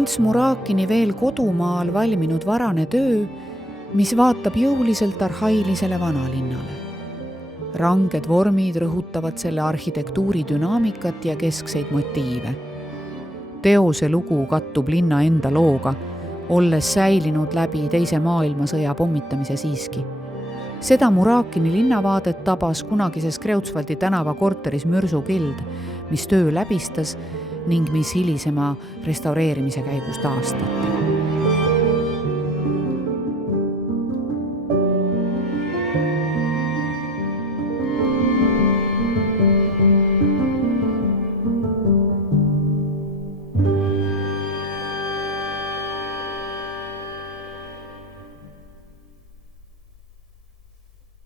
Ants Murakini veel kodumaal valminud varane töö, mis vaatab jõuliselt arhailisele vanalinnale. Ranged vormid rõhutavad selle arhitektuuri dünaamikat ja keskseid motiive. Teose lugu kattub linna enda looga, olles säilinud läbi Teise maailmasõja pommitamise siiski. Seda Murakini linnavaadet tabas kunagises Kreutzwaldi tänava korteris mürsukild, mis töö läbistas ning mis hilisema restaureerimise käigus taastati.